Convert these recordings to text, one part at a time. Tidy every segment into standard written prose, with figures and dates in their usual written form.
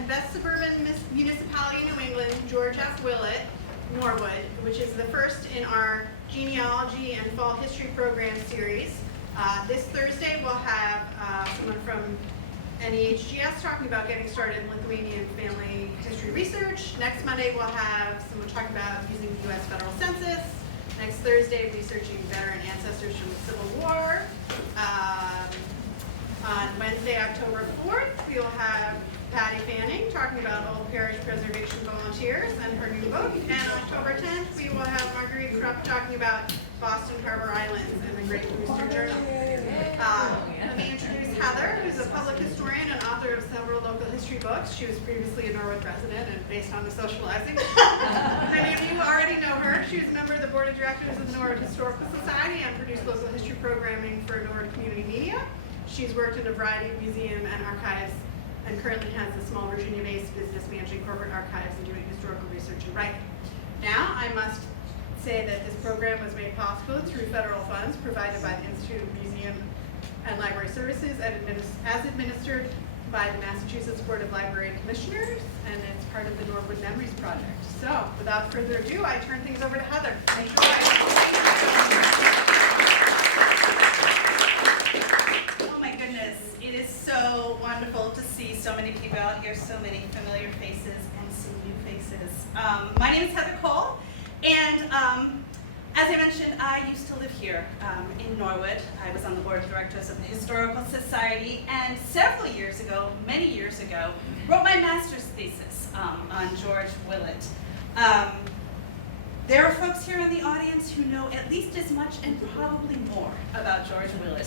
and Best Suburban Municipality in New England, George F. Willett, Norwood, which is the first in our genealogy and fall history program series. This Thursday we'll have someone from NEHGS talking about getting started in Lithuanian family history research. Next Monday we'll have someone talking about using the U.S. federal census. Next Thursday, researching veteran ancestors from the Civil War. On Wednesday, October 4th, we'll have Patty Fanning talking about Old Parish Preservation Volunteers and her new book. And October 10th, we will have Marguerite Krupp talking about Boston Harbor Islands and the Great Brewster Journal. Let me introduce Heather, who's a public historian and author of several local history books. She was previously a Norwood resident and based on the socializing. Many of you already know her. She was a member of the board of directors of the Norwood Historical Society and produced local history programming for Norwood Community Media. She's worked in a variety of museum and archives and currently has a small Virginia-based business managing corporate archives and doing historical research and writing. Now, I must say that this program was made possible through federal funds provided by the Institute of Museum and Library Services as administered by the Massachusetts Board of Library Commissioners, and it's part of the Norwood Memories Project. So, without further ado, I turn things over to Heather. Oh my goodness, it is so wonderful to see so many people out here, so many familiar faces and some new faces. My name is Heather Cole, and as I mentioned, I used to live here in Norwood. I was on the board of directors of the Historical Society, and several years ago, many years ago, wrote my master's thesis on George Willett. There are folks here in the audience who know at least as much and probably more about George Willett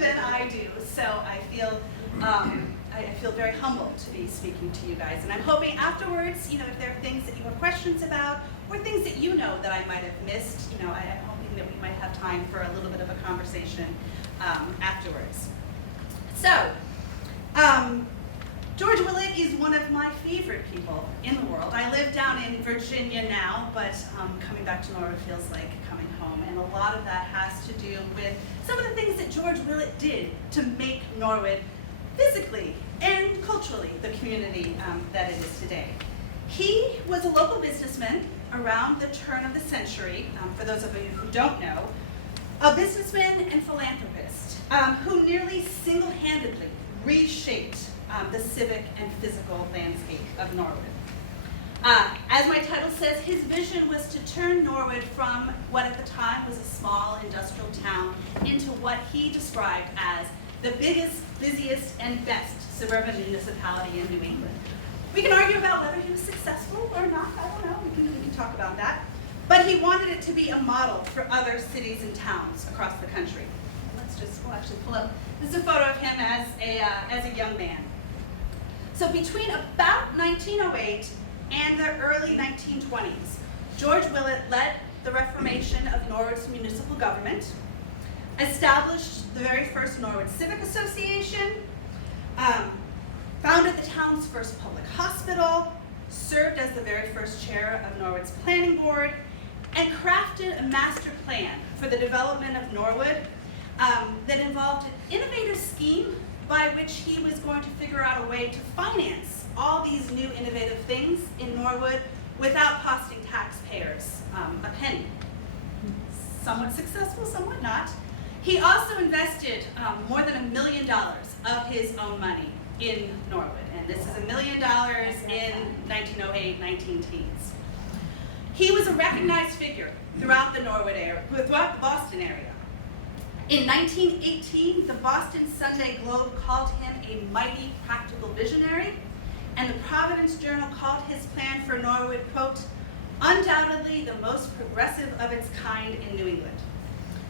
than I do. So I feel very humbled to be speaking to you guys. And I'm hoping afterwards, if there are things that you have questions about or things that you know that I might have missed, I'm hoping that we might have time for a little bit of a conversation afterwards. So, George Willett is one of my favorite people in the world. I live down in Virginia now, but coming back to Norwood feels like coming home. And a lot of that has to do with some of the things that George Willett did to make Norwood physically and culturally the community that it is today. He was a local businessman around the turn of the century, for those of you who don't know, a businessman and philanthropist who nearly single-handedly reshaped the civic and physical landscape of Norwood. As my title says, his vision was to turn Norwood from what at the time was a small industrial town into what he described as the biggest, busiest, and best suburban municipality in New England. We can argue about whether he was successful or not, I don't know, we can talk about that. But he wanted it to be a model for other cities and towns across the country. We'll actually pull up, this is a photo of him as a young man. So between about 1908 and the early 1920s, George Willett led the reformation of Norwood's municipal government, established the very first Norwood Civic Association, founded the town's first public hospital, served as the very first chair of Norwood's planning board, and crafted a master plan for the development of Norwood that involved an innovative scheme by which he was going to figure out a way to finance all these new innovative things in Norwood without costing taxpayers a penny. Somewhat successful, somewhat not. He also invested more than $1 million of his own money in Norwood, and this is $1 million in 1908, 19-teens. He was a recognized figure throughout the Norwood area, throughout the Boston area. In 1918, the Boston Sunday Globe called him a mighty practical visionary, and the Providence Journal called his plan for Norwood, quote, undoubtedly the most progressive of its kind in New England.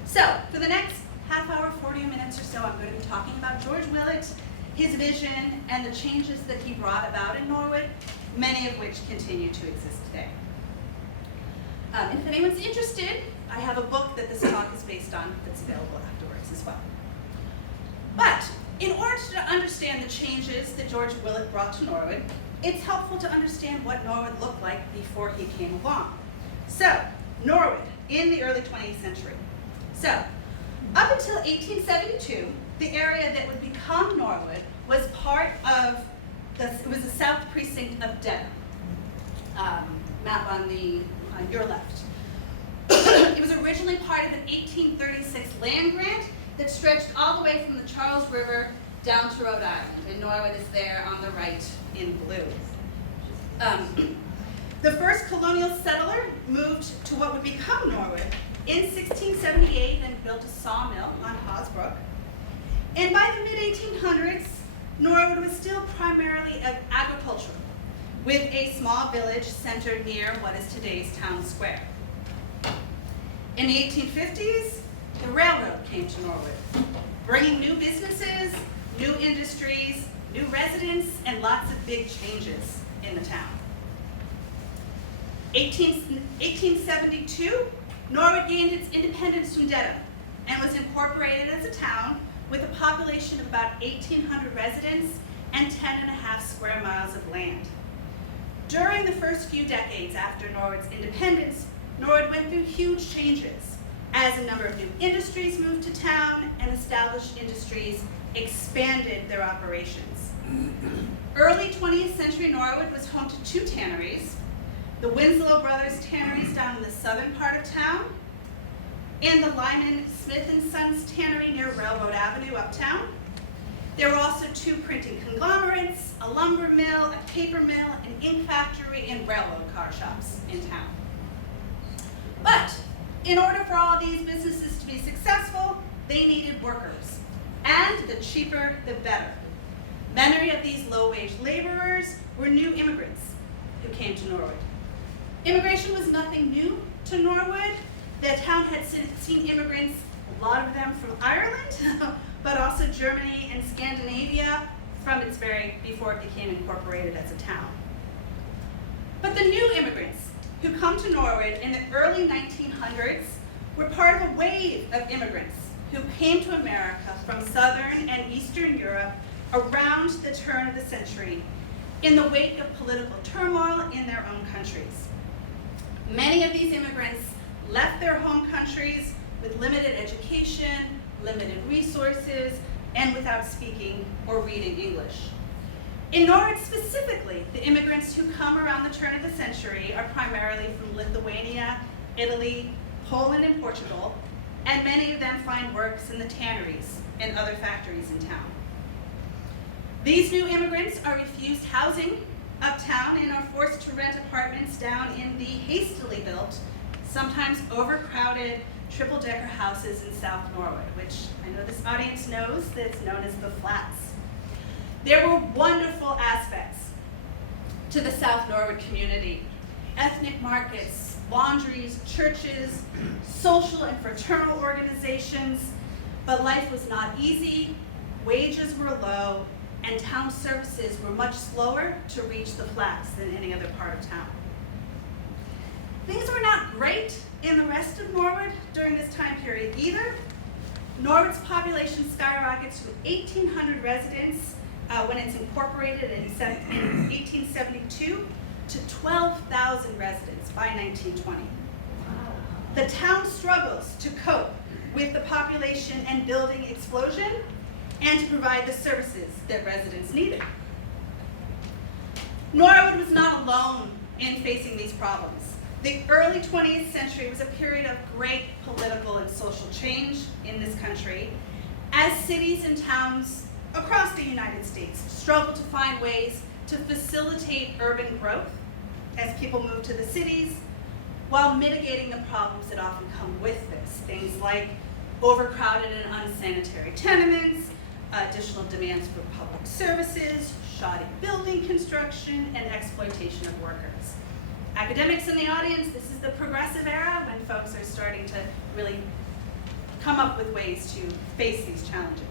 So, for the next half hour, 40 minutes or so, I'm going to be talking about George Willett, his vision, and the changes that he brought about in Norwood, many of which continue to exist today. If anyone's interested, I have a book that this talk is based on that's available afterwards as well. But in order to understand the changes that George Willett brought to Norwood, it's helpful to understand what Norwood looked like before he came along. So, Norwood in the early 20th century. So, up until 1872, the area that would become Norwood was part of it was the south precinct of Dedham, map on your left. It was originally part of an 1836 land grant that stretched all the way from the Charles River down to Rhode Island, and Norwood is there on the right in blue. The first colonial settler moved to what would become Norwood in 1678 and built a sawmill on Hawesbrook. And by the mid-1800s, Norwood was still primarily agricultural, with a small village centered near what is today's town square. In the 1850s, the railroad came to Norwood, bringing new businesses, new industries, new residents, and lots of big changes in the town. 1872, Norwood gained its independence from Dedham and was incorporated as a town with a population of about 1,800 residents and 10.5 square miles of land. During the first few decades after Norwood's independence, Norwood went through huge changes as a number of new industries moved to town and established industries expanded their operations. Early 20th century Norwood was home to 2 tanneries, the Winslow Brothers Tanneries down in the southern part of town, and the Lyman Smith & Sons Tannery near Railroad Avenue uptown. There were also 2 printing conglomerates, a lumber mill, a paper mill, an ink factory, and railroad car shops in town. But in order for all these businesses to be successful, they needed workers. And the cheaper, the better. Many of these low-wage laborers were new immigrants who came to Norwood. Immigration was nothing new to Norwood. The town had seen immigrants, a lot of them from Ireland, but also Germany and Scandinavia before it became incorporated as a town. But the new immigrants who come to Norwood in the early 1900s were part of a wave of immigrants who came to America from Southern and Eastern Europe around the turn of the century in the wake of political turmoil in their own countries. Many of these immigrants left their home countries with limited education, limited resources, and without speaking or reading English. In Norwood specifically, the immigrants who come around the turn of the century are primarily from Lithuania, Italy, Poland, and Portugal, and many of them find works in the tanneries and other factories in town. These new immigrants are refused housing uptown and are forced to rent apartments down in the hastily built, sometimes overcrowded, triple-decker houses in South Norwood, which I know this audience knows that's known as the Flats. There were wonderful aspects to the South Norwood community. Ethnic markets, laundries, churches, social and fraternal organizations, but life was not easy, wages were low, and town services were much slower to reach the Flats than any other part of town. Things were not great in the rest of Norwood during this time period either. Norwood's population skyrockets from 1,800 residents when it's incorporated in 1872 to 12,000 residents by 1920. The town struggles to cope with the population and building explosion and to provide the services that residents needed. Norwood was not alone in facing these problems. The early 20th century was a period of great political and social change in this country as cities and towns across the United States struggled to find ways to facilitate urban growth as people moved to the cities while mitigating the problems that often come with this. Things like overcrowded and unsanitary tenements, additional demands for public services, shoddy building construction, and exploitation of workers. Academics in the audience, this is the progressive era when folks are starting to really come up with ways to face these challenges.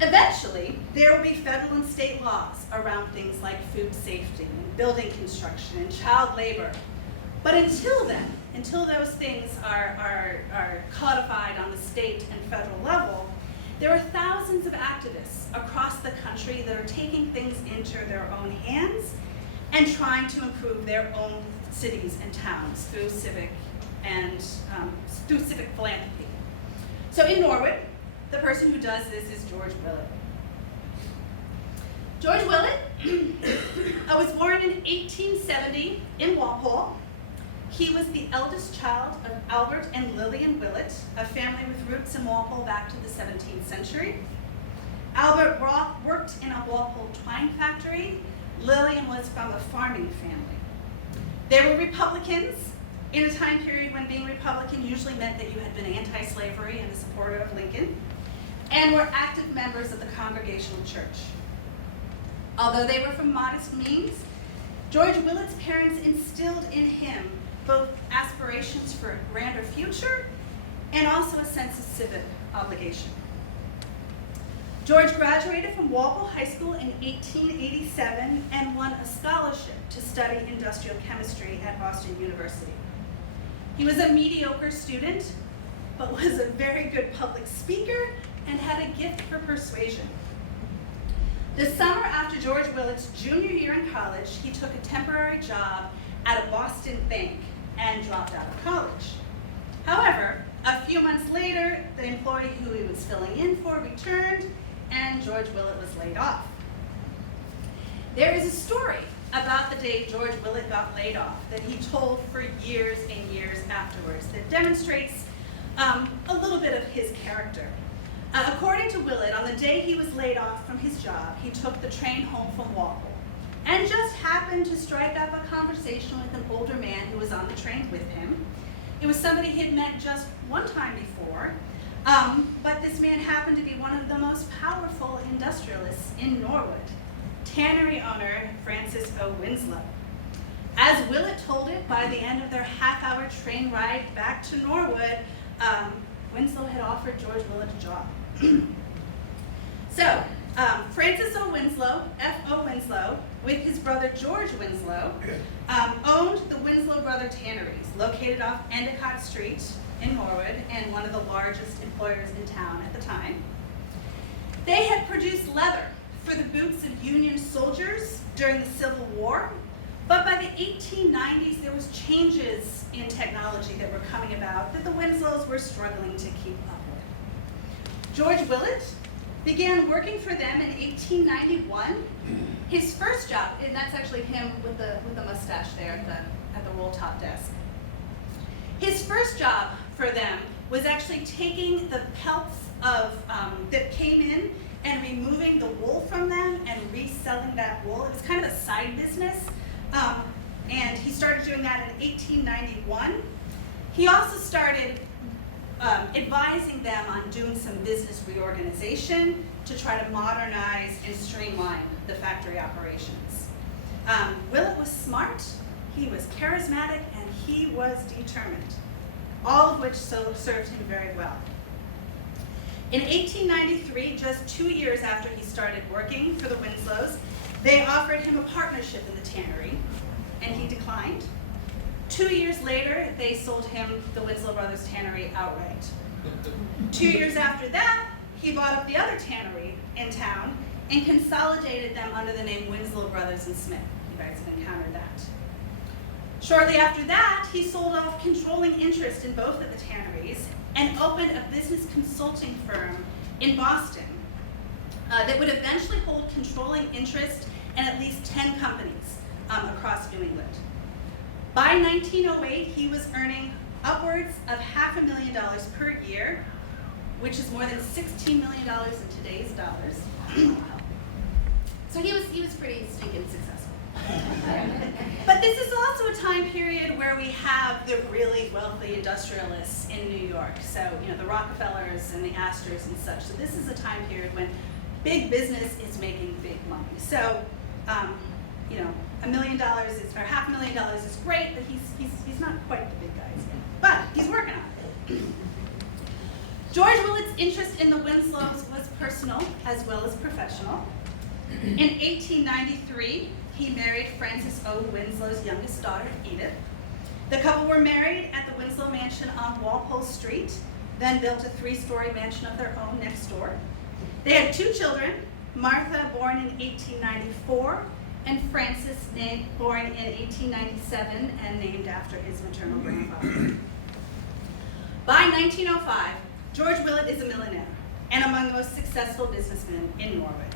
Eventually, there will be federal and state laws around things like food safety, and building construction, and child labor. But until then, until those things are codified on the state and federal level, there are thousands of activists across the country that are taking things into their own hands and trying to improve their own cities and towns through civic philanthropy. So in Norwood, the person who does this is George Willett. George Willett was born in 1870 in Walpole. He was the eldest child of Albert and Lillian Willett, a family with roots in Walpole back to the 17th century. Albert worked in a Walpole twine factory. Lillian was from a farming family. They were Republicans in a time period when being Republican usually meant that you had been anti-slavery and a supporter of Lincoln, and were active members of the Congregational Church. Although they were from modest means, George Willett's parents instilled in him both aspirations for a grander future and also a sense of civic obligation. George graduated from Walpole High School in 1887 and won a scholarship to study industrial chemistry at Boston University. He was a mediocre student, but was a very good public speaker and had a gift for persuasion. The summer after George Willett's junior year in college, he took a temporary job at a Boston bank and dropped out of college. However, a few months later, the employee who he was filling in for returned, and George Willett was laid off. There is a story about the day George Willett got laid off that he told for years and years afterwards that demonstrates a little bit of his character. According to Willett, on the day he was laid off from his job, he took the train home from Walpole and just happened to strike up a conversation with an older man who was on the train with him. It was somebody he had met just one time before, but this man happened to be one of the most powerful industrialists in Norwood, tannery owner Francis O. Winslow. As Willett told it, by the end of their half-hour train ride back to Norwood, Winslow had offered George Willett a job. So, Francis O. Winslow, F.O. Winslow, with his brother George Winslow, owned the Winslow Brother Tanneries, located off Endicott Street in Norwood, and one of the largest employers in town at the time. They had produced leather for the boots of Union soldiers during the Civil War, but by the 1890s, there was changes in technology that were coming about that the Winslows were struggling to keep up with. George Willett began working for them in 1891. His first job, and that's actually him with the mustache there at the roll-top desk. His first job for them was actually taking the pelts that came in and removing the wool from them and reselling that wool. It was kind of a side business, and he started doing that in 1891. He also started advising them on doing some business reorganization to try to modernize and streamline the factory operations. Willett was smart, he was charismatic, and he was determined, all of which served him very well. In 1893, just 2 years after he started working for the Winslows, they offered him a partnership in the tannery, and he declined. 2 years later, they sold him the Winslow Brothers Tannery outright. 2 years after that, he bought up the other tannery in town and consolidated them under the name Winslow Brothers and Smith. You guys have encountered that. Shortly after that, he sold off controlling interest in both of the tanneries and opened a business consulting firm in Boston that would eventually hold controlling interest in at least 10 companies across New England. By 1908, he was earning upwards of $500,000 per year, which is more than $16 million in today's dollars. So he was pretty stinking successful. But this is also a time period where we have the really wealthy industrialists in New York. So, the Rockefellers and the Astors and such. So this is a time period when big business is making big money. So, $1 million or $500,000 is great, but he's not quite the big guys yet. But he's working on it. George Willett's interest in the Winslows was personal as well as professional. In 1893, he married Francis O. Winslow's youngest daughter, Edith. The couple were married at the Winslow Mansion on Walpole Street, then built a 3-story mansion of their own next door. They had 2 children, Martha, born in 1894, and Francis, born in 1897 and named after his maternal grandfather. By 1905, George Willett is a millionaire and among the most successful businessmen in Norwood.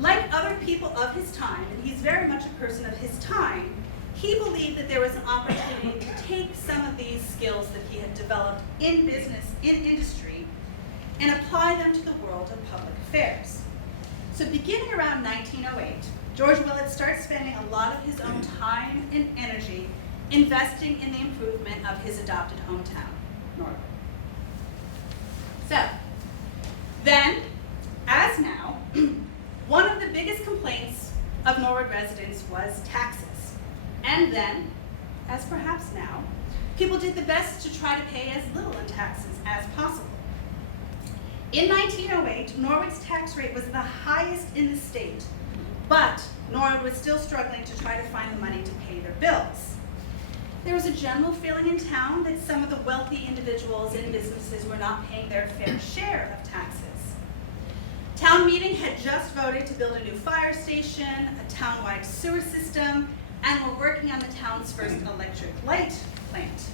Like other people of his time, and he's very much a person of his time, he believed that there was an opportunity to take some of these skills that he had developed in business, in industry, and apply them to the world of public affairs. So beginning around 1908, George Willett starts spending a lot of his own time and energy investing in the improvement of his adopted hometown, Norwood. So, then, as now, one of the biggest complaints of Norwood residents was taxes. And then, as perhaps now, people did the best to try to pay as little in taxes as possible. In 1908, Norwood's tax rate was the highest in the state, but Norwood was still struggling to try to find the money to pay their bills. There was a general feeling in town that some of the wealthy individuals and businesses were not paying their fair share of taxes. Town meeting had just voted to build a new fire station, a town-wide sewer system, and were working on the town's first electric light plant.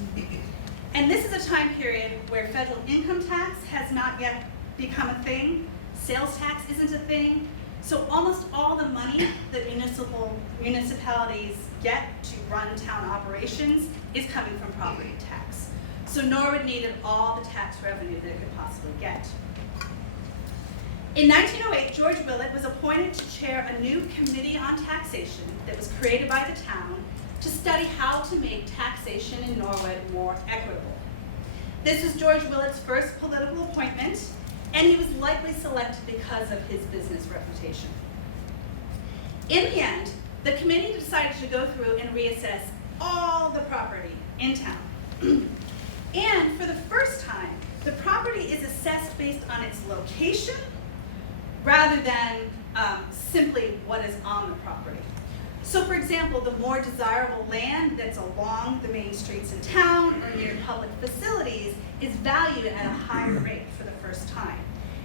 And this is a time period where federal income tax has not yet become a thing, sales tax isn't a thing, so almost all the money that municipalities get to run town operations is coming from property tax. So Norwood needed all the tax revenue that it could possibly get. In 1908, George Willett was appointed to chair a new committee on taxation that was created by the town to study how to make taxation in Norwood more equitable. This was George Willett's first political appointment, and he was likely selected because of his business reputation. In the end, the committee decided to go through and reassess all the property in town. And for the first time, the property is assessed based on its location rather than simply what is on the property. So for example, the more desirable land that's along the main streets in town or near public facilities is valued at a higher rate for the first time.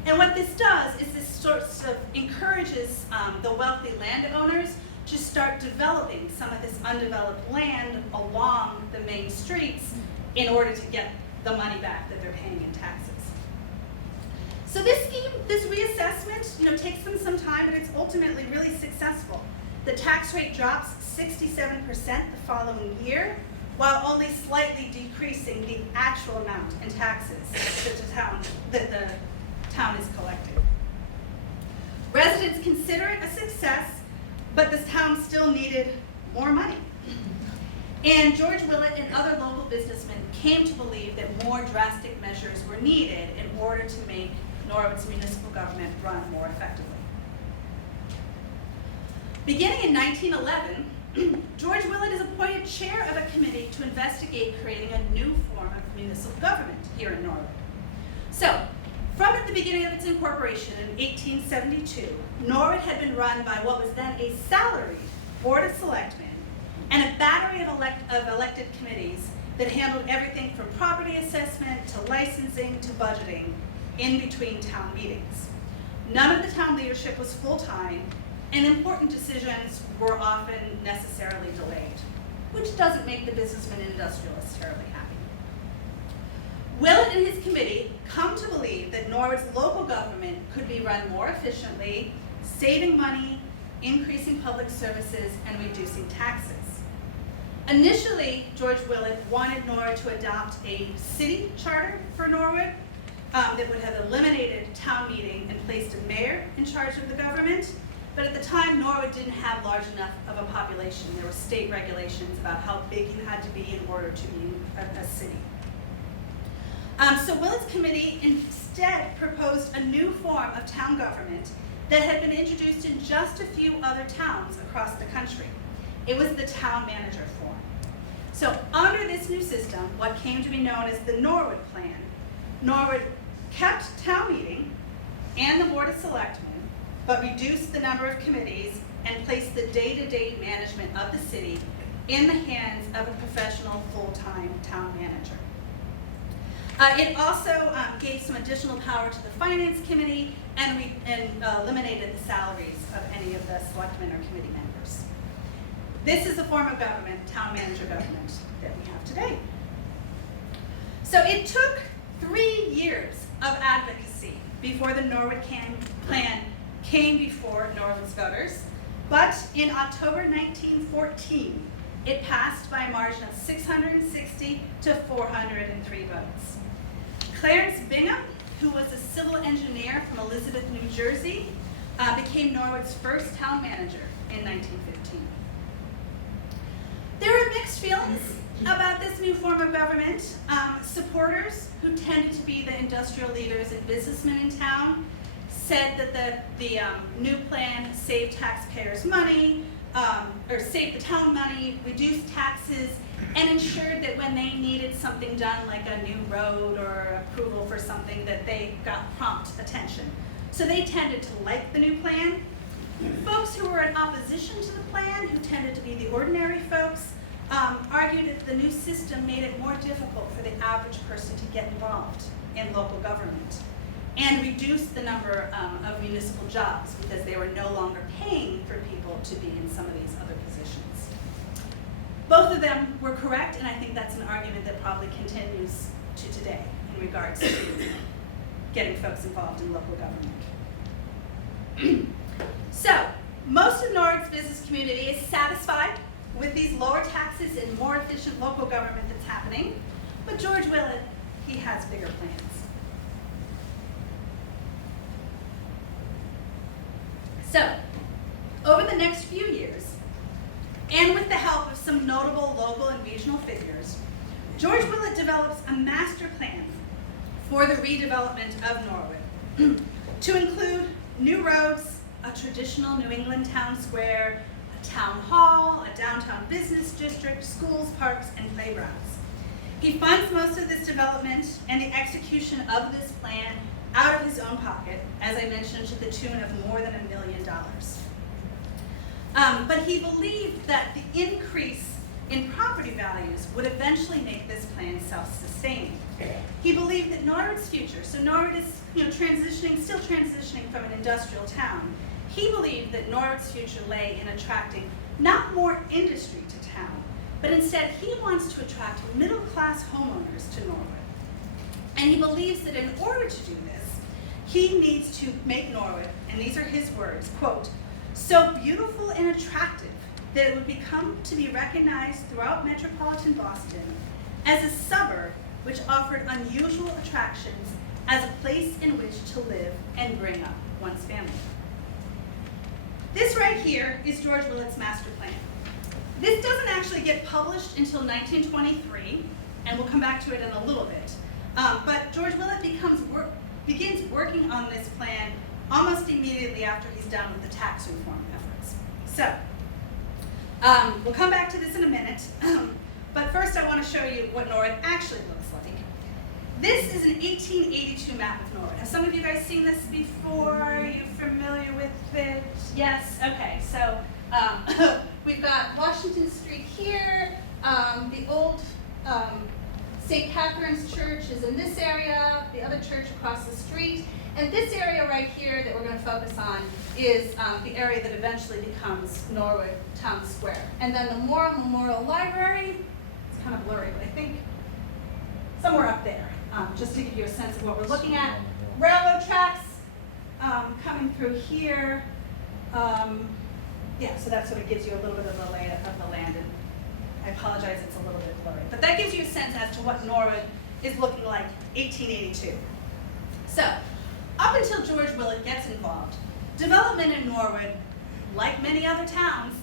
And what this does is this sort of encourages the wealthy landowners to start developing some of this undeveloped land along the main streets in order to get the money back that they're paying in taxes. So this scheme, this reassessment, takes them some time, but it's ultimately really successful. The tax rate drops 67% the following year, while only slightly decreasing the actual amount in taxes that the town is collecting. Residents consider it a success, but the town still needed more money. And George Willett and other local businessmen came to believe that more drastic measures were needed in order to make Norwood's municipal government run more effectively. Beginning in 1911, George Willett is appointed chair of a committee to investigate creating a new form of municipal government here in Norwood. So, from the beginning of its incorporation in 1872, Norwood had been run by what was then a salaried board of selectmen and a battery of elected committees that handled everything from property assessment to licensing to budgeting in between town meetings. None of the town leadership was full-time, and important decisions were often necessarily delayed, which doesn't make the businessmen and industrialists terribly happy. Willett and his committee come to believe that Norwood's local government could be run more efficiently, saving money, increasing public services, and reducing taxes. Initially, George Willett wanted Norwood to adopt a city charter for Norwood that would have eliminated town meeting and placed a mayor in charge of the government. But at the time, Norwood didn't have large enough of a population. There were state regulations about how big you had to be in order to be a city. So Willett's committee instead proposed a new form of town government that had been introduced in just a few other towns across the country. It was the town manager form. So under this new system, what came to be known as the Norwood Plan, Norwood kept town meeting and the board of selectmen, but reduced the number of committees and placed the day-to-day management of the city in the hands of a professional full-time town manager. It also gave some additional power to the finance committee and eliminated the salaries of any of the selectmen or committee members. This is the form of government, town manager government, that we have today. So it took 3 years of advocacy before the Norwood Plan came before Norwood's voters, but in October 1914, it passed by a margin of 660 to 403 votes. Clarence Bingham, who was a civil engineer from Elizabeth, New Jersey, became Norwood's first town manager in 1915. There were mixed feelings about this new form of government. Supporters, who tended to be the industrial leaders and businessmen in town, said that the new plan saved taxpayers money, or saved the town money, reduced taxes, and ensured that when they needed something done, like a new road or approval for something, that they got prompt attention. So they tended to like the new plan. Folks who were in opposition to the plan, who tended to be the ordinary folks, argued that the new system made it more difficult for the average person to get involved in local government, and reduced the number of municipal jobs because they were no longer paying for people to be in some of these other positions. Both of them were correct, and I think that's an argument that probably continues to today in regards to getting folks involved in local government. So, most of Norwood's business community is satisfied with these lower taxes and more efficient local government that's happening, but George Willett, he has bigger plans. So, over the next few years, and with the help of some notable local and regional figures, George Willett develops a master plan for the redevelopment of Norwood to include new roads, a traditional New England town square, a town hall, a downtown business district, schools, parks, and playgrounds. He funds most of this development and the execution of this plan out of his own pocket, as I mentioned, to the tune of more than $1 million. But he believed that the increase in property values would eventually make this plan self-sustaining. He believed that Norwood's future, so Norwood is still transitioning from an industrial town. He believed that Norwood's future lay in attracting not more industry to town, but instead he wants to attract middle-class homeowners to Norwood. And he believes that in order to do this, he needs to make Norwood, and these are his words, quote, so beautiful and attractive that it would become to be recognized throughout metropolitan Boston as a suburb which offered unusual attractions as a place in which to live and bring up one's family. This right here is George Willett's master plan. This doesn't actually get published until 1923, and we'll come back to it in a little bit. But George Willett begins working on this plan almost immediately after he's done with the tax reform efforts. So, we'll come back to this in a minute, but first I want to show you what Norwood actually looks like. This is an 1882 map of Norwood. Have some of you guys seen this before? Are you familiar with it? Yes? Okay, so we've got Washington Street here, the old St. Catherine's Church is in this area, the other church across the street, and this area right here that we're going to focus on is the area that eventually becomes Norwood Town Square. And then the Morrill Memorial Library, it's kind of blurry, but I think somewhere up there, just to give you a sense of what we're looking at. Railroad tracks coming through here. Yeah, so that sort of gives you a little bit of the lay of the land. And I apologize, it's a little bit blurry. But that gives you a sense as to what Norwood is looking like 1882. So, up until George Willett gets involved, development in Norwood, like many other towns,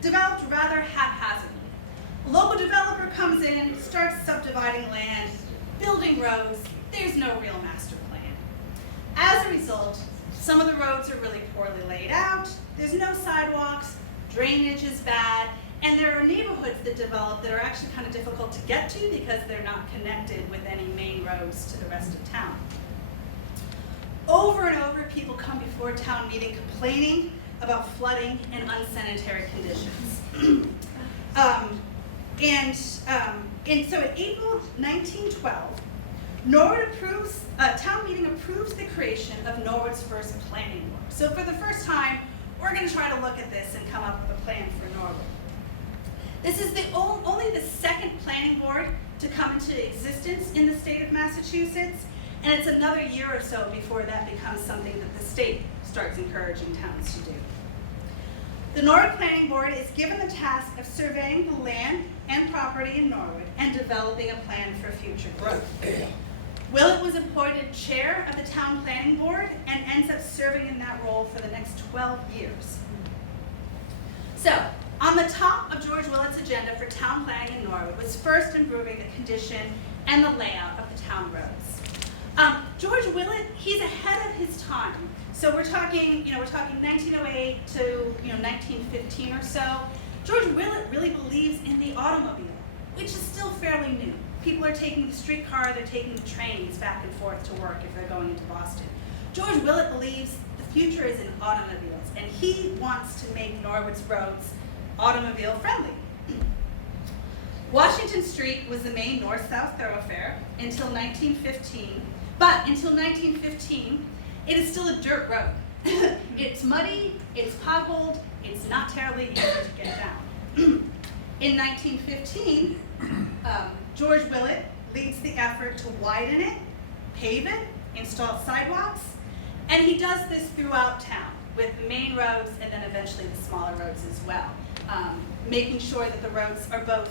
developed rather haphazardly. A local developer comes in, starts subdividing land, building roads. There's no real master plan. As a result, some of the roads are really poorly laid out. There's no sidewalks, drainage is bad, and there are neighborhoods that develop that are actually kind of difficult to get to because they're not connected with any main roads to the rest of town. Over and over, people come before town meeting complaining about flooding and unsanitary conditions. And so in April 1912, town meeting approves the creation of Norwood's first planning board. So for the first time, we're going to try to look at this and come up with a plan for Norwood. This is only the second planning board to come into existence in the state of Massachusetts, And it's another year or so before that becomes something that the state starts encouraging towns to do. The Norwood Planning Board is given the task of surveying the land and property in Norwood and developing a plan for future growth. Willett was appointed chair of the town planning board and ends up serving in that role for the next 12 years. So, on the top of George Willett's agenda for town planning in Norwood was first improving the condition and the layout of the town roads. George Willett, he's ahead of his time. So we're talking 1908 to 1915 or so. George Willett really believes in the automobile, which is still fairly new. People are taking the streetcar, they're taking the trains back and forth to work if they're going into Boston. George Willett believes the future is in automobiles, and he wants to make Norwood's roads automobile friendly. Washington Street was the main north-south thoroughfare until 1915, but until 1915, it is still a dirt road. It's muddy, it's potholed, it's not terribly easy to get down. In 1915, George Willett leads the effort to widen it, pave it, install sidewalks, and he does this throughout town with the main roads and then eventually the smaller roads as well, making sure that the roads are both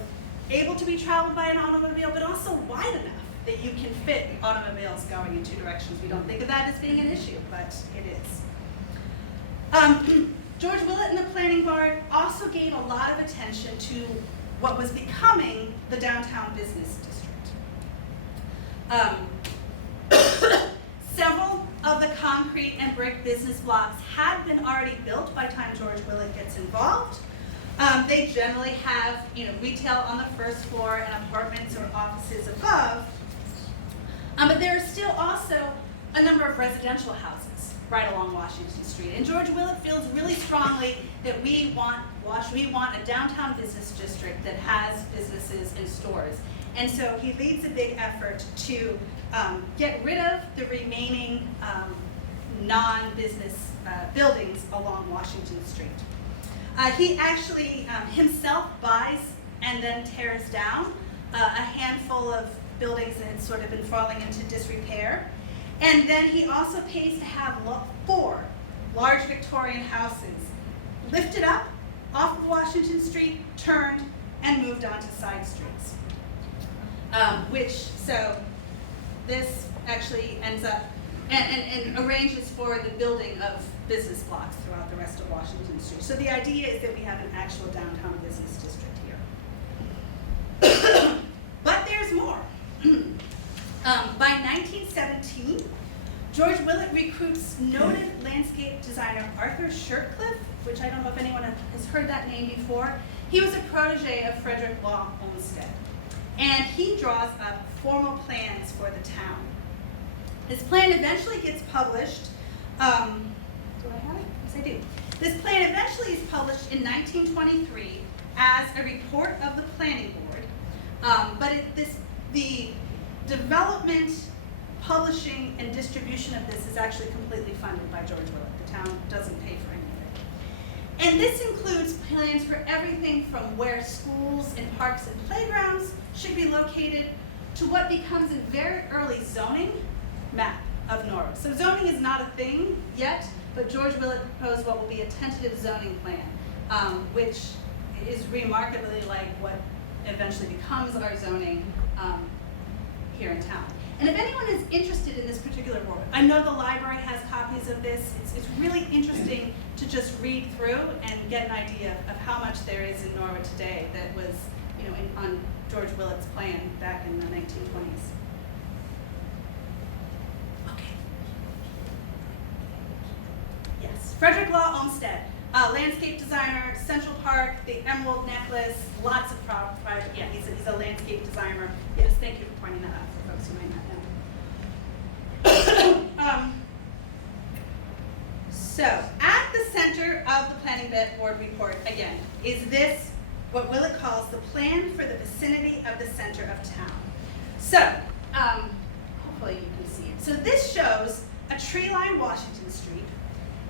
able to be traveled by an automobile but also wide enough that you can fit automobiles going in two directions. We don't think of that as being an issue, but it is. George Willett and the Planning Board also gave a lot of attention to what was becoming the downtown business district. Several of the concrete and brick business blocks had been already built by the time George Willett gets involved. They generally have retail on the first floor and apartments or offices above. But there are still also a number of residential houses right along Washington Street. And George Willett feels really strongly that we want a downtown business district that has businesses and stores. And so he leads a big effort to get rid of the remaining non-business buildings along Washington Street. He actually himself buys and then tears down a handful of buildings that had sort of been falling into disrepair. And then he also pays to have 4 large Victorian houses lifted up off of Washington Street, turned, and moved onto side streets. So this actually ends up and arranges for the building of business blocks throughout the rest of Washington Street. So the idea is that we have an actual downtown business district here. But there's more. By 1917, George Willett recruits noted landscape designer Arthur Shirtcliffe, which I don't know if anyone has heard that name before. He was a protege of Frederick Law Olmsted, and he draws up formal plans for the town. This plan eventually gets published. Do I have it? Yes, I do. This plan eventually is published in 1923 as a report of the planning board, but the development, publishing, and distribution of this is actually completely funded by George Willett. The town doesn't pay for any of it. And this includes plans for everything from where schools and parks and playgrounds should be located to what becomes a very early zoning map of Norwood. So zoning is not a thing yet, but George Willett proposed what will be a tentative zoning plan, which is remarkably like what eventually becomes our zoning here in town. And if anyone is interested in this particular work, I know the library has copies of this. It's really interesting to just read through and get an idea of how much there is in Norwood today that was, on George Willett's plan back in the 1920s. Okay. Yes, Frederick Law Olmsted, landscape designer, Central Park, the Emerald Necklace, lots of private. Yeah, he's a landscape designer. Yes, thank you for pointing that out for folks who might not know. So, at the center of the Planning Board report, again, is this, what Willett calls the plan for the vicinity of the center of town. So, hopefully you can see it. So this shows a tree-lined Washington Street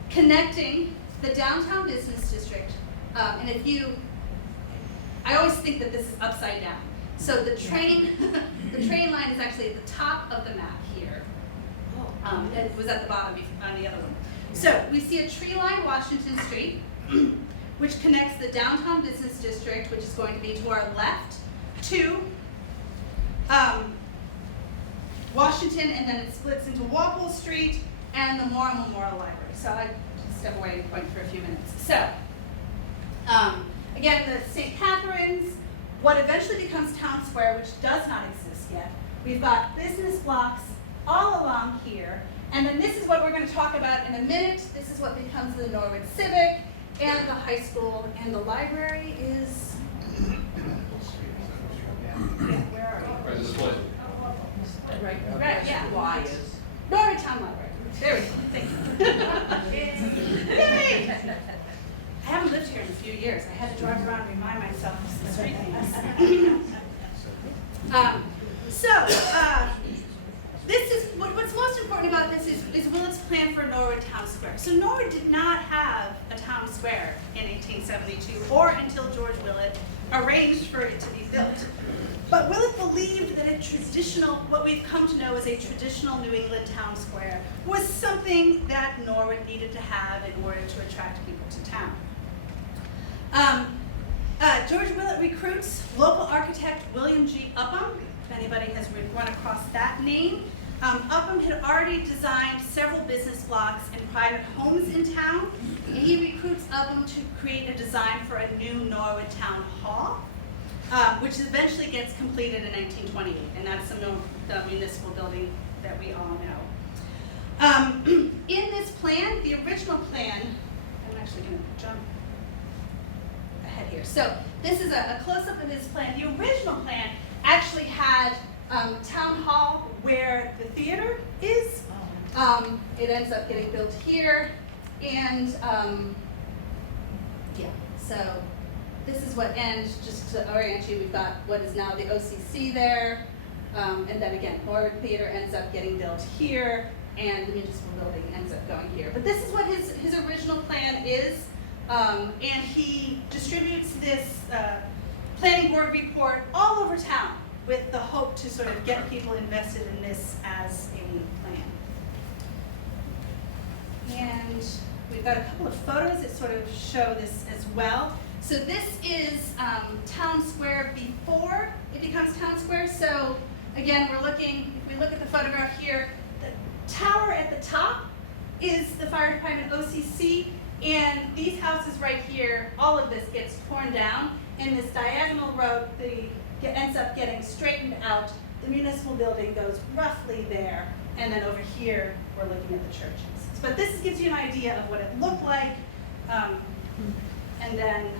connecting the downtown business district, and I always think that this is upside down. So the train line is actually at the top of the map here, It was at the bottom on the other one. So we see a tree-lined Washington Street, which connects the downtown business district, which is going to be to our left, to Washington, and then it splits into Walpole Street and the Moore Memorial Library. So I step away and point for a few minutes. So again, the St. Catherine's, what eventually becomes Town Square, which does not exist yet. We've got business blocks all along here, and then this is what we're going to talk about in a minute. This is what becomes the Norwood Civic and the high school, and the library is, yeah, where are we? Right, this way. Right, yeah. Why? Norwood Town Library. There we go. Thank you. Yay! I haven't lived here in a few years. I had to drive around and remind myself of some street names. This is what's most important about this is Willett's plan for Norwood Town Square. So Norwood did not have a town square in 1872 or until George Willett arranged for it to be built. But Willett believed that a traditional, what we've come to know as a traditional New England town square, was something that Norwood needed to have in order to attract people to town. George Willett recruits local architect William G. Upham, if anybody has run across that name. Upham had already designed several business blocks and private homes in town, and he recruits Upham to create a design for a new Norwood Town Hall, which eventually gets completed in 1928, and that's the municipal building that we all know. In this plan, the original plan, I'm actually going to jump ahead here. So this is a close-up of his plan. The original plan actually had Town Hall where the theater is. It ends up getting built here, and yeah, so this is what ends, just to orient you, we've got what is now the OCC there, and then again, Norwood Theater ends up getting built here, and the municipal building ends up going here. But this is what his original plan is, and he distributes this planning board report all over town with the hope to sort of get people invested in this as a plan. And we've got a couple of photos that sort of show this as well. So this is Town Square before it becomes Town Square. So again, we're looking, if we look at the photograph here, the tower at the top is the fire department OCC, and these houses right here, all of this gets torn down, and this diagonal road ends up getting straightened out. The municipal building goes roughly there, and then over here, we're looking at the churches. But this gives you an idea of what it looked like, and then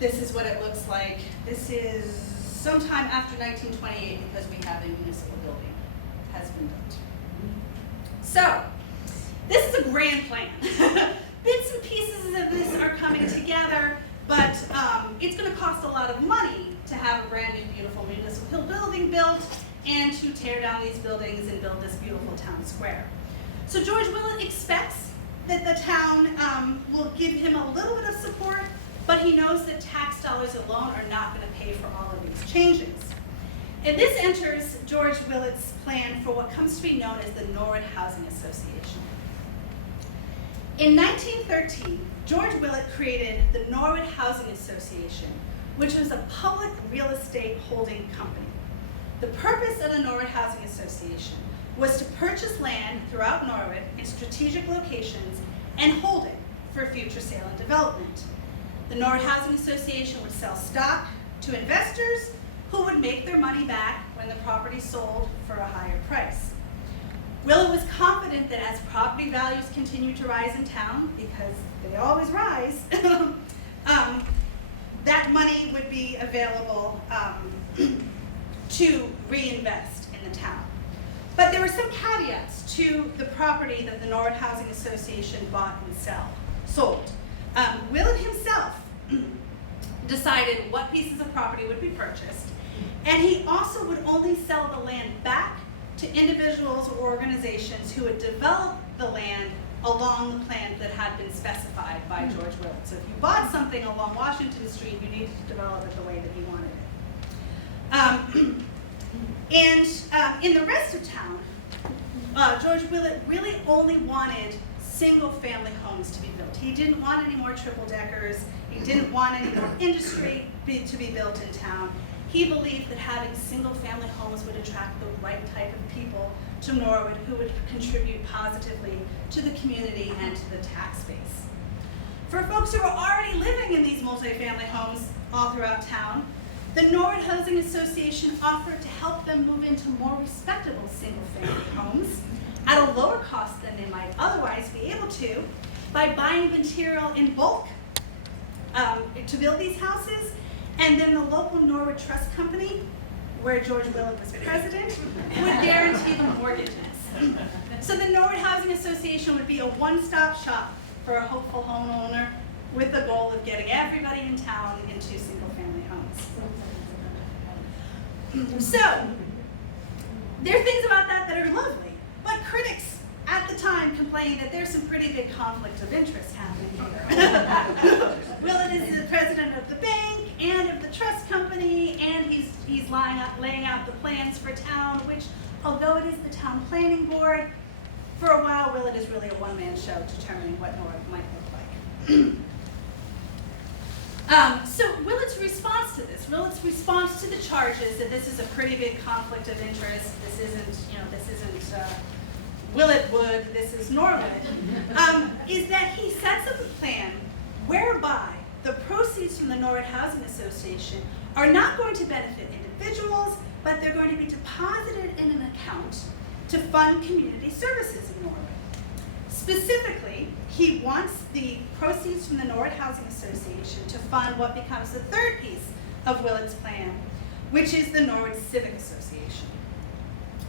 this is what it looks like. This is sometime after 1928 because we have a municipal building has been built. So, this is a grand plan. Bits and pieces of this are coming together, but it's going to cost a lot of money to have a brand new beautiful municipal building built and to tear down these buildings and build this beautiful town square. So George Willett expects that the town will give him a little bit of support, but he knows that tax dollars alone are not going to pay for all of these changes. And this enters George Willett's plan for what comes to be known as the Norwood Housing Association. In 1913, George Willett created the Norwood Housing Association, which was a public real estate holding company. The purpose of the Norwood Housing Association was to purchase land throughout Norwood in strategic locations and hold it for future sale and development. The Norwood Housing Association would sell stock to investors who would make their money back when the property sold for a higher price. Willett was confident that as property values continued to rise in town, because they always rise, that money would be available to reinvest in the town. But there were some caveats to the property that the Norwood Housing Association bought and sold. Willett himself decided what pieces of property would be purchased, and he also would only sell the land back to individuals or organizations who would develop the land along the plans that had been specified by George Willett. So if you bought something along Washington Street, you needed to develop it the way that he wanted it. In the rest of town, George Willett really only wanted single-family homes to be built. He didn't want any more triple-deckers. He didn't want any more industry to be built in town. He believed that having single-family homes would attract the right type of people to Norwood who would contribute positively to the community and to the tax base. For folks who are already living in these multifamily homes all throughout town, the Norwood Housing Association offered to help them move into more respectable single-family homes at a lower cost than they might otherwise be able to by buying material in bulk to build these houses, and then the local Norwood Trust Company, where George Willett was president, would guarantee the mortgages. So the Norwood Housing Association would be a one-stop shop for a hopeful homeowner with the goal of getting everybody in town into single-family homes. So, there are things about that are lovely, but critics at the time complained that there's some pretty big conflict of interest happening here. Willett is the president of the bank and of the trust company, and he's laying out the plans for town, which, although it is the town planning board, for a while Willett is really a one-man show determining what Norwood might look like. So Willett's response to this, the charges that this is a pretty big conflict of interest, this isn't Willett Wood, this is Norwood, is that he sets up a plan whereby the proceeds from the Norwood Housing Association are not going to benefit individuals, but they're going to be deposited in an account to fund community services in Norwood. Specifically, he wants the proceeds from the Norwood Housing Association to fund what becomes the third piece of Willett's plan, which is the Norwood Civic Association.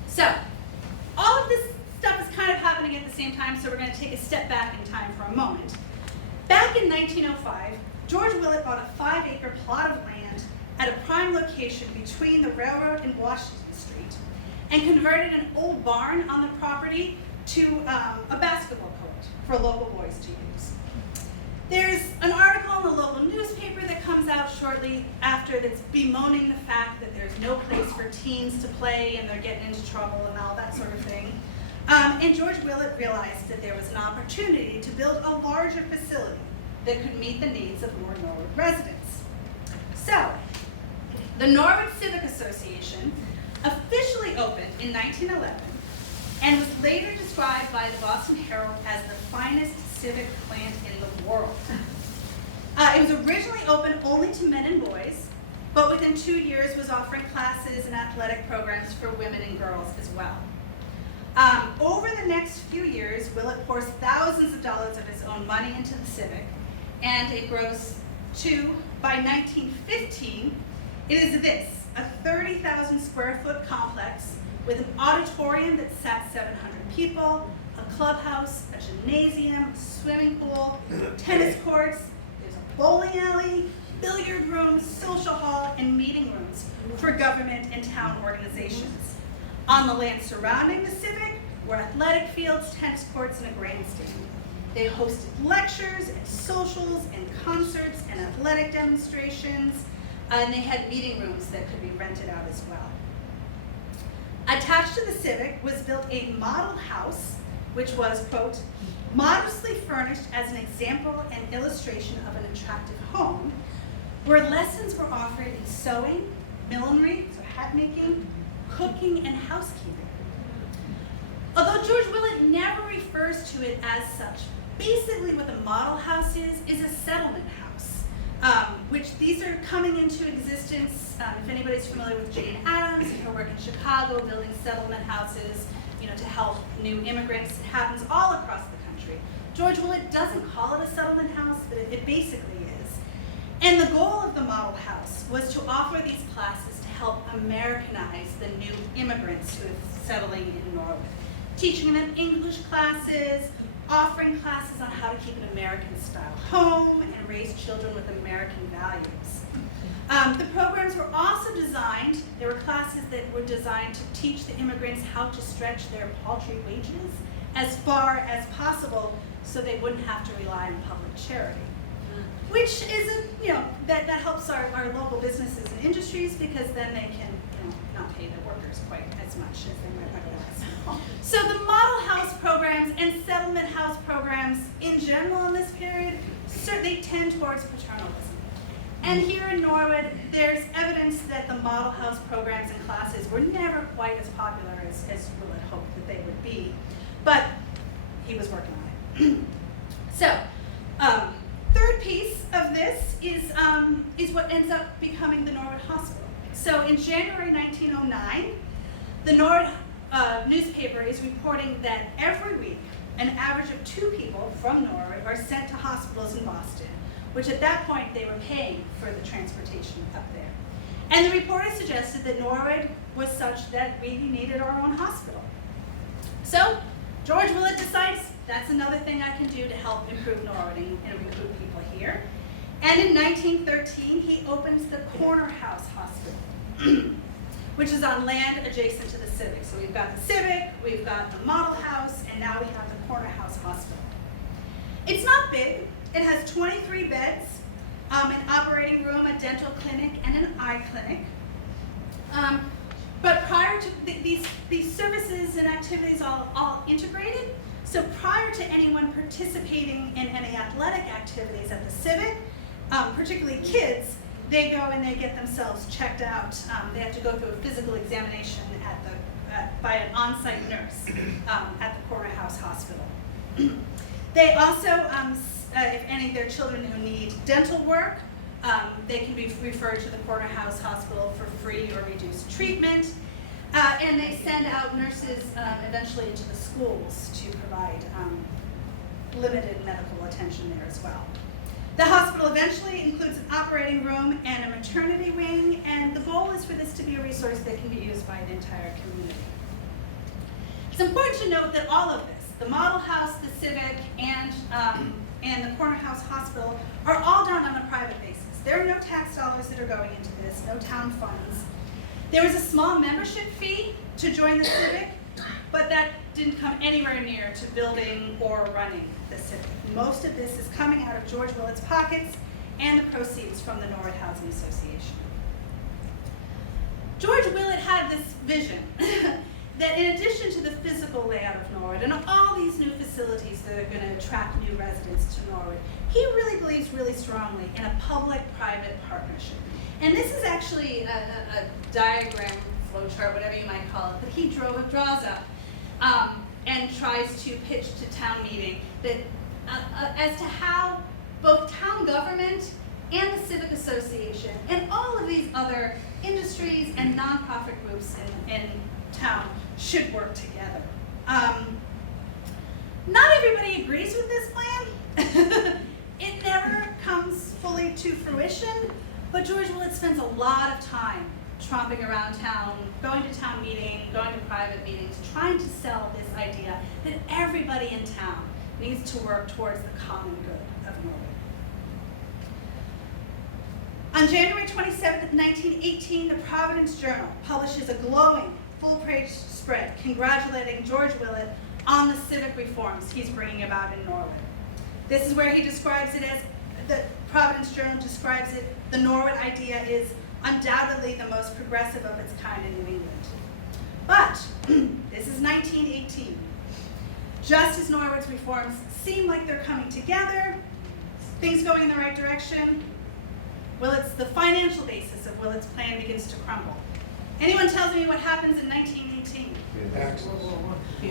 So, all of this stuff is kind of happening at the same time, so we're going to take a step back in time for a moment. Back in 1905, George Willett bought a 5-acre plot of land at a prime location between the railroad and Washington Street and converted an old barn on the property to a basketball court for local boys to use. There's an article in the local newspaper that comes out shortly after that's bemoaning the fact that there's no place for teens to play and they're getting into trouble and all that sort of thing. And George Willett realized that there was an opportunity to build a larger facility that could meet the needs of more Norwood residents. So, the Norwood Civic Association officially opened in 1911 and was later described by the Boston Herald as the finest civic plant in the world. It was originally open only to men and boys, but within 2 years was offering classes and athletic programs for women and girls as well. Over the next few years, Willett pours thousands of dollars of his own money into the Civic, and it grows to, by 1915, it is this, a 30,000 square foot complex with an auditorium that sat 700 people, a clubhouse, a gymnasium, a swimming pool, tennis courts, there's a bowling alley, billiard rooms, social hall, and meeting rooms for government and town organizations. On the land surrounding the Civic were athletic fields, tennis courts, and a grandstand. They hosted lectures and socials and concerts and athletic demonstrations, and they had meeting rooms that could be rented out as well. Attached to the Civic was built a model house, which was, quote, modestly furnished as an example and illustration of an attractive home, where lessons were offered in sewing, millinery, so hat making, cooking, and housekeeping. Although George Willett never refers to it as such, basically what the model house is a settlement house, which these are coming into existence. If anybody's familiar with Jane Addams and her work in Chicago, building settlement houses, to help new immigrants, it happens all across the country. George Willett doesn't call it a settlement house, but it basically is. And the goal of the model house was to offer these classes to help Americanize the new immigrants who are settling in Norwood, teaching them English classes, offering classes on how to keep an American-style home and raise children with American values. The programs were also designed, there were classes that were designed to teach the immigrants how to stretch their paltry wages as far as possible so they wouldn't have to rely on public charity. Which is, that helps our local businesses and industries because then they can not not pay the workers quite as much as they might otherwise. So the model house programs and settlement house programs in general in this period certainly tend towards paternalism. And here in Norwood, there's evidence that the model house programs and classes were never quite as popular as Willett hoped that they would be, but he was working on it. So, third piece of this is what ends up becoming the Norwood Hospital. So in January 1909, the Norwood newspaper is reporting that every week, an average of 2 people from Norwood are sent to hospitals in Boston, which at that point they were paying for the transportation up there. And the reporter suggested that Norwood was such that we needed our own hospital. So George Willett decides that's another thing I can do to help improve Norwood and recruit people here. And in 1913, he opens the Corner House Hospital, which is on land adjacent to the Civic. So we've got the Civic, we've got the Model House, and now we have the Corner House Hospital. It's not big. It has 23 beds, an operating room, a dental clinic, and an eye clinic. But prior to these services and activities all integrated, so prior to anyone participating in any athletic activities at the Civic, particularly kids, they go and they get themselves checked out. They have to go through a physical examination by an on-site nurse at the Corner House Hospital. They also, if any of their children who need dental work, they can be referred to the Corner House Hospital for free or reduced treatment. And they send out nurses eventually into the schools to provide limited medical attention there as well. The hospital eventually includes an operating room and a maternity wing, and the goal is for this to be a resource that can be used by the entire community. It's important to note that all of this, the Model House, the Civic, and the Corner House Hospital, are all done on a private basis. There are no tax dollars that are going into this, no town funds. There was a small membership fee to join the Civic, but that didn't come anywhere near to building or running the Civic. Most of this is coming out of George Willett's pockets and the proceeds from the Norwood Housing Association. George Willett had this vision that in addition to the physical layout of Norwood and all these new facilities that are going to attract new residents to Norwood, he really believes really strongly in a public-private partnership. And this is actually a diagram, flowchart, whatever you might call it, that he draws up and tries to pitch to town meeting that as to how both town government and the Civic Association and all of these other industries and nonprofit groups in town should work together. Not everybody agrees with this plan. It never comes fully to fruition, but George Willett spends a lot of time tromping around town, going to town meeting, going to private meetings, trying to sell this idea that everybody in town needs to work towards the common good of Norwood. On January 27th, 1918, the Providence Journal publishes a glowing, full-page spread congratulating George Willett on the civic reforms he's bringing about in Norwood. This is where he describes it as, the Providence Journal describes it, the Norwood idea is undoubtedly the most progressive of its kind in New England. But this is 1918. Just as Norwood's reforms seem like they're coming together, things going in the right direction, the financial basis of Willett's plan begins to crumble. Anyone tells me what happens in 1918?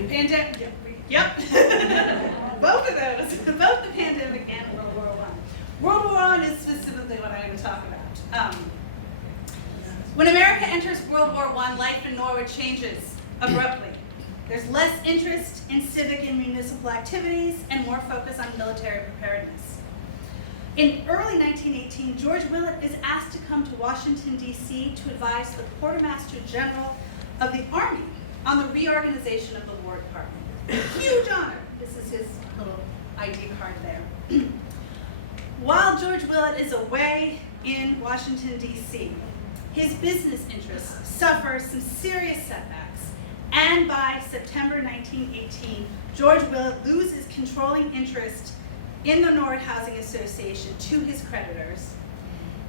Pandemic. Yep. Both of those, both the pandemic and World War I. World War I is specifically what I'm going to talk about. When America enters World War I, life in Norwood changes abruptly. There's less interest in civic and municipal activities and more focus on military preparedness. In early 1918, George Willett is asked to come to Washington, D.C. to advise the Quartermaster General of the Army on the reorganization of the War Department. Huge honor. This is his little ID card there. While George Willett is away in Washington, D.C., his business interests suffer some serious setbacks, and by September 1918, George Willett loses controlling interest in the Norwood Housing Association to his creditors,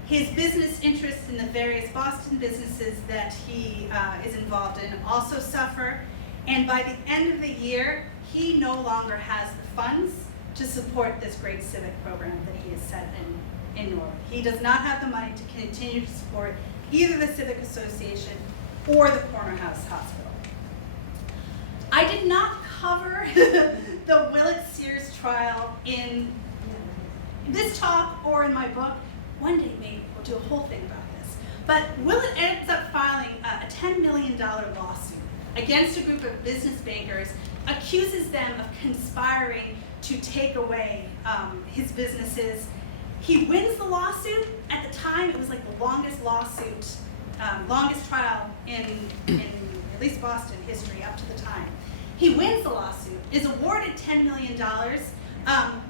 His business interests in the various Boston businesses that he is involved in also suffer, and by the end of the year, he no longer has the funds to support this great civic program that he has set in Norwood. He does not have the money to continue to support either the Civic Association or the Corner House Hospital. I did not cover the Willett Sears trial in this talk or in my book. One day maybe we'll do a whole thing about this. But Willett ends up filing a $10 million lawsuit against a group of business bankers, accuses them of conspiring to take away his businesses. He wins the lawsuit. At the time, it was like the longest lawsuit, longest trial in at least Boston history up to the time. He wins the lawsuit, is awarded $10 million,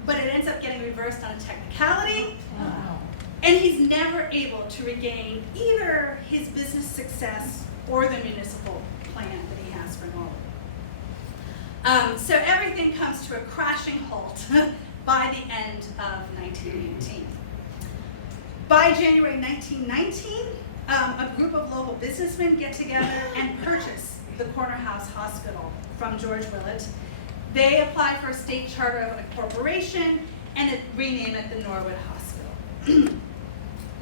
but it ends up getting reversed on a technicality. Wow. And he's never able to regain either his business success or the municipal plan that he has for Norwood. So everything comes to a crashing halt by the end of 1918. By January 1919, a group of local businessmen get together and purchase the Corner House Hospital from George Willett. They apply for a state charter of a corporation and rename it the Norwood Hospital.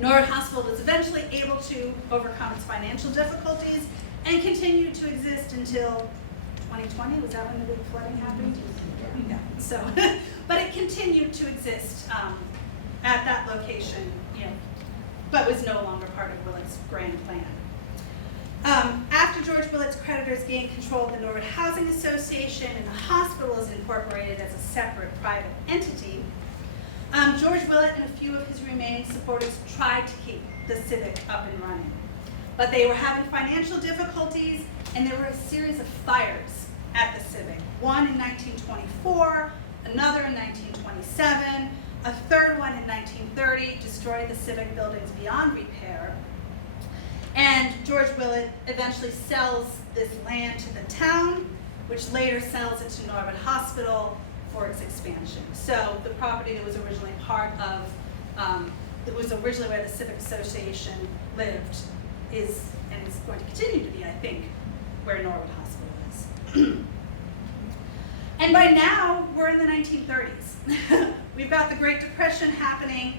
Norwood Hospital was eventually able to overcome its financial difficulties and continued to exist until 2020. Was that when the big flooding happened? Yeah. So, but it continued to exist at that location, but was no longer part of Willett's grand plan. After George Willett's creditors gained control of the Norwood Housing Association and the hospital is incorporated as a separate private entity, George Willett and a few of his remaining supporters tried to keep the Civic up and running. But they were having financial difficulties, and there were a series of fires at the Civic. One in 1924, another in 1927, a third one in 1930 destroyed the Civic buildings beyond repair. And George Willett eventually sells this land to the town, which later sells it to Norwood Hospital for its expansion. So the property that was originally part of, that was originally where the Civic Association lived is, and is going to continue to be, I think, where Norwood Hospital is. And by now, we're in the 1930s. We've got the Great Depression happening.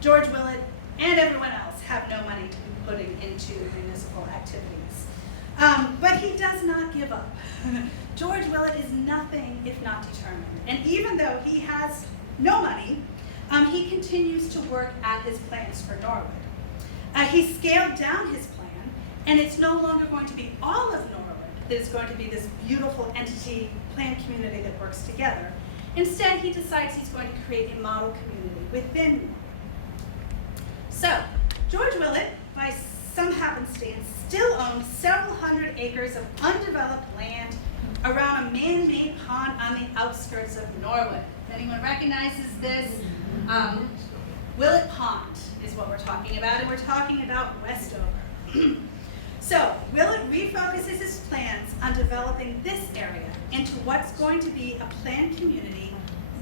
George Willett and everyone else have no money to be putting into municipal activities. But he does not give up. George Willett is nothing if not determined. And even though he has no money, he continues to work at his plans for Norwood. He scaled down his plan, and it's no longer going to be all of Norwood that is going to be this beautiful entity, planned community that works together. Instead, he decides he's going to create a model community within Norwood. So, George Willett, by some happenstance, still owns several hundred acres of undeveloped land around a man-made pond on the outskirts of Norwood. If anyone recognizes this, Willett Pond is what we're talking about, and we're talking about Westover. So, Willett refocuses his plans on developing this area into what's going to be a planned community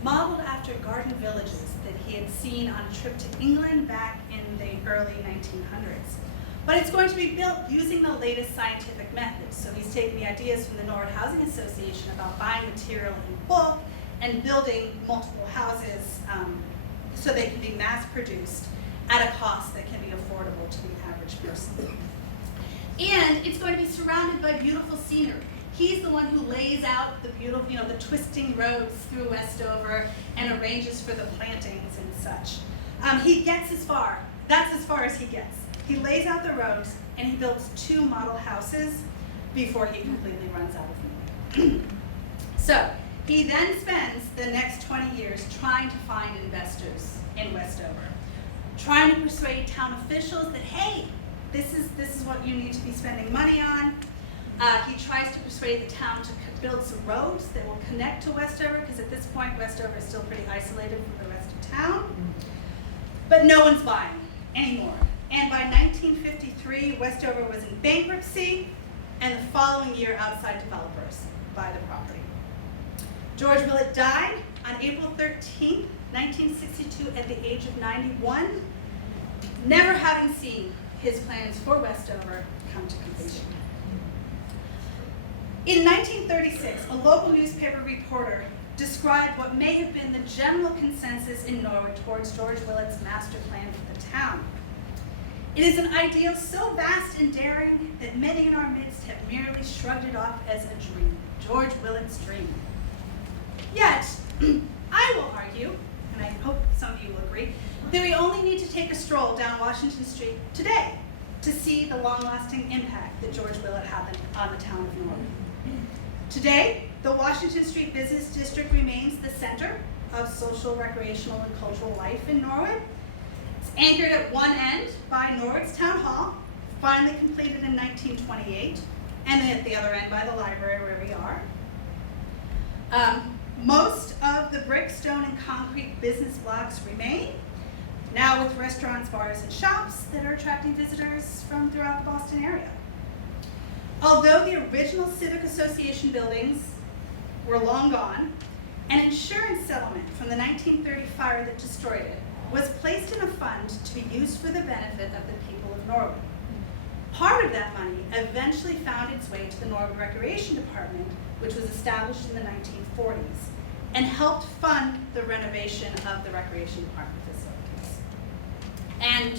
modeled after garden villages that he had seen on a trip to England back in the early 1900s. But it's going to be built using the latest scientific methods. So he's taking the ideas from the Norwood Housing Association about buying material in bulk and building multiple houses so they can be mass-produced at a cost that can be affordable to the average person. And it's going to be surrounded by beautiful scenery. He's the one who lays out the beautiful, the twisting roads through Westover and arranges for the plantings and such. He gets as far, that's as far as he gets. He lays out the roads and he builds 2 model houses before he completely runs out of money. So he then spends the next 20 years trying to find investors in Westover, trying to persuade town officials that, hey, this is what you need to be spending money on. He tries to persuade the town to build some roads that will connect to Westover, because at this point, Westover is still pretty isolated from the rest of town. But no one's buying anymore. And by 1953, Westover was in bankruptcy, and the following year, outside developers buy the property. George Willett died on April 13, 1962, at the age of 91. never having seen his plans for Westover come to completion. In 1936, a local newspaper reporter described what may have been the general consensus in Norwood towards George Willett's master plan for the town. It is an ideal so vast and daring that many in our midst have merely shrugged it off as a dream, George Willett's dream. Yet, I will argue, and I hope some of you will agree, that we only need to take a stroll down Washington Street today to see the long-lasting impact that George Willett had on the town of Norwood. Today, the Washington Street Business District remains the center of social, recreational, and cultural life in Norwood. It's anchored at one end by Norwood's Town Hall, finally completed in 1928, and then at the other end by the library where we are. Most of the brick, stone, and concrete business blocks remain, now with restaurants, bars, and shops that are attracting visitors from throughout the Boston area. Although the original Civic Association buildings were long gone, an insurance settlement from the 1930 fire that destroyed it was placed in a fund to be used for the benefit of the people of Norwood. Part of that money eventually found its way to the Norwood Recreation Department, which was established in the 1940s, and helped fund the renovation of the Recreation Department facilities. And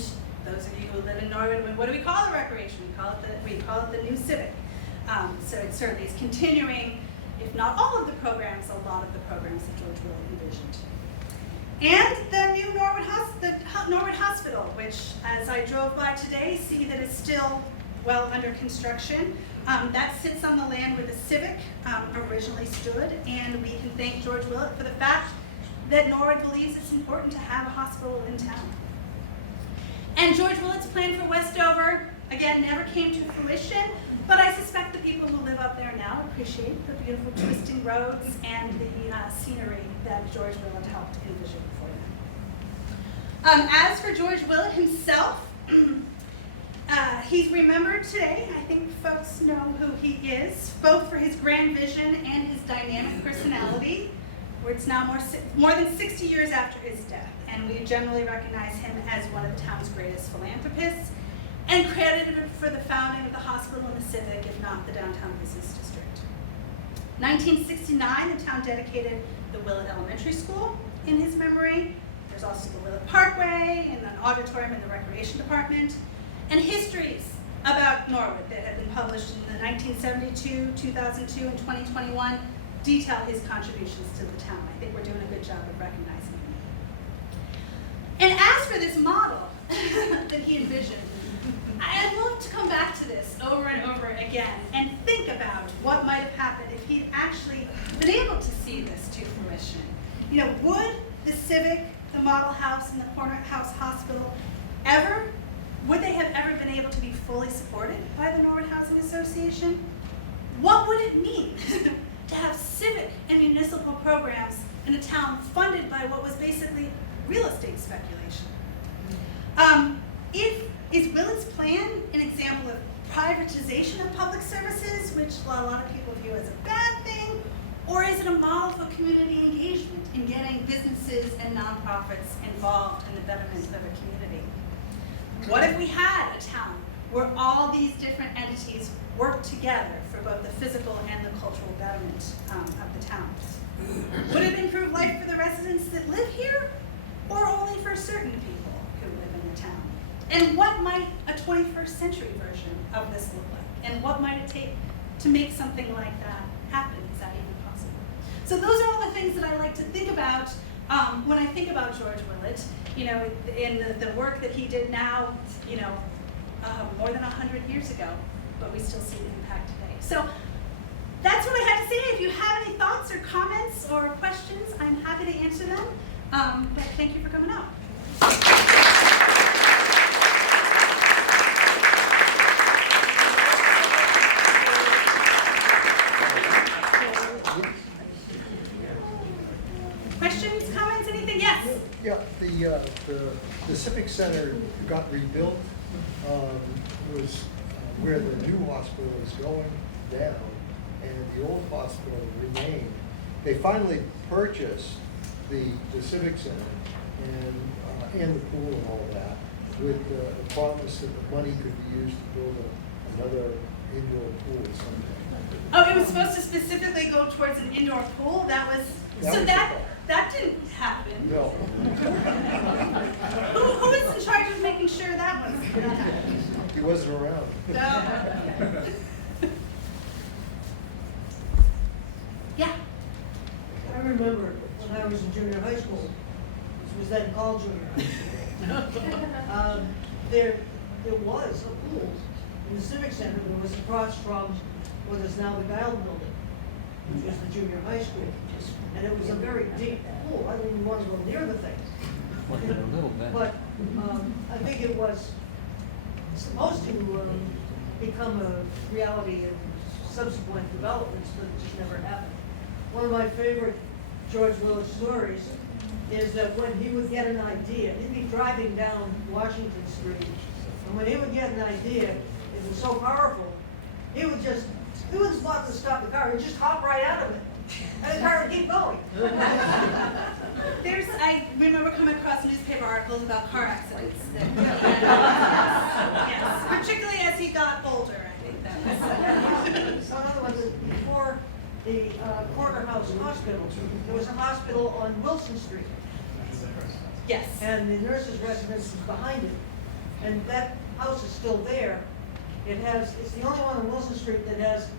those of you who live in Norwood, what do we call the recreation? We call it the new Civic. So it certainly is continuing, if not all of the programs, a lot of the programs that George Willett envisioned. And the new Norwood Hospital, which, as I drove by today, see that it's still well under construction. That sits on the land where the Civic originally stood, and we can thank George Willett for the fact that Norwood believes it's important to have a hospital in town. And George Willett's plan for Westover, again, never came to fruition, but I suspect the people who live up there now appreciate the beautiful twisting roads and the scenery that George Willett helped envision for them. As for George Willett himself, he's remembered today. I think folks know who he is, both for his grand vision and his dynamic personality, where it's now more than 60 years after his death, and we generally recognize him as one of the town's greatest philanthropists, and credited for the founding of the hospital and the Civic, if not the downtown business district. 1969, the town dedicated the Willett Elementary School in his memory. There's also the Willett Parkway and an auditorium in the Recreation Department. And histories about Norwood that have been published in the 1972, 2002, and 2021 detail his contributions to the town. I think we're doing a good job of recognizing him. And as for this model that he envisioned, I'd love to come back to this over and over again and think about what might have happened if he'd actually been able to see this to fruition. You know, would the Civic, the Model House, and the Corner House Hospital would they have ever been able to be fully supported by the Norwood Housing Association? What would it mean to have civic and municipal programs in a town funded by what was basically real estate speculation? Is Willett's plan an example of privatization of public services, which a lot of people view as a bad thing, or is it a model for community engagement in getting businesses and nonprofits involved in the betterment of a community? What if we had a town where all these different entities work together for both the physical and the cultural betterment of the town? Would it improve life for the residents that live here, or only for certain people who live in the town? And what might a 21st century version of this look like? And what might it take to make something like that happen? Is that even possible? So those are all the things that I like to think about when I think about George Willett. You know, in the work that he did now, you know, more than 100 years ago, but we still see the impact today. So that's what I had to say. If you have any thoughts or comments or questions, I'm happy to answer them. But thank you for coming out. Questions, comments, anything? Yes? Yeah, the Civic Center got rebuilt, was where the new hospital is going down, and the old hospital remained. They finally purchased the Civic Center and the pool and all that, with the promise that the money could be used to build another indoor pool someday. Oh, it was supposed to specifically go towards an indoor pool? That was, That so was that didn't happen. No. Who was in charge of making sure that was gonna happen? He wasn't around. No. Yeah. I remember when I was in junior high school, which was then called junior high school, there was a pool in the Civic Center that was across from what is now the Guile Building, which was the junior high school. And it was a very deep pool. I didn't even want to go near the thing. But I think it was supposed to become a reality in subsequent developments, but it just never happened. One of my favorite George Willard stories is that when he would get an idea, he'd be driving down Washington Street, and when he would get an idea, it was so powerful, he wouldn't bother to stop the car, he'd just hop right out of it, and the car would keep going. I remember coming across newspaper articles about car accidents. Yes, particularly as he got older, I think that was. So in other words, before the Corner House Hospital, there was a hospital on Wilson Street, Yes. and the nurses' residence is behind it. And that house is still there. It's the only one on Wilson Street that has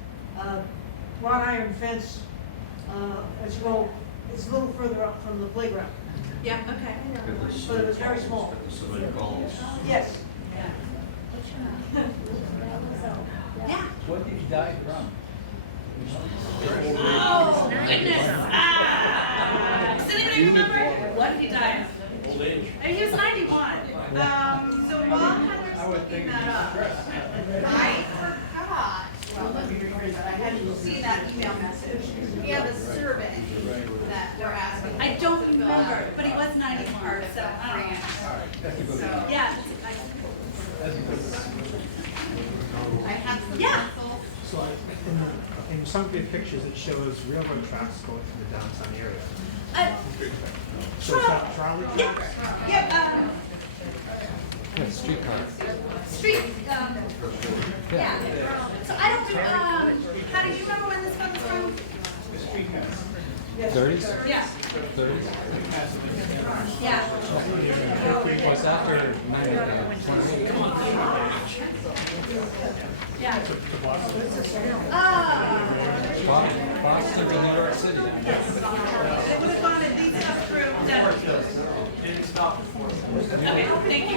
wrought iron fence, as you go, it's a little further up from the playground, Yeah, okay. but it was very small. Yes. Yeah. What did he die from? Oh, goodness. Does anybody remember what did he die of? Old age. He was 91. So while Heather's looking that up, I forgot, well, let me rephrase that, I hadn't seen that email message. We have a survey that we're asking. I don't remember, but he was 91, Part of so that I don't grant. know. So, Yeah. I had some Yeah. pencil. So in some of the pictures, it shows railroad tracks going through the downtown area. So it's not trolley Yeah, tracks? yeah, Streetcar. street, yeah. So I don't, how do you remember when this book was from? 30s? Yeah, 30s? yeah. What's after 90? Yeah. To Boston? Boston to New York City. It would have gone at least up through Denver. Okay, thank you.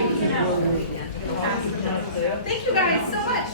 Thank you guys so much.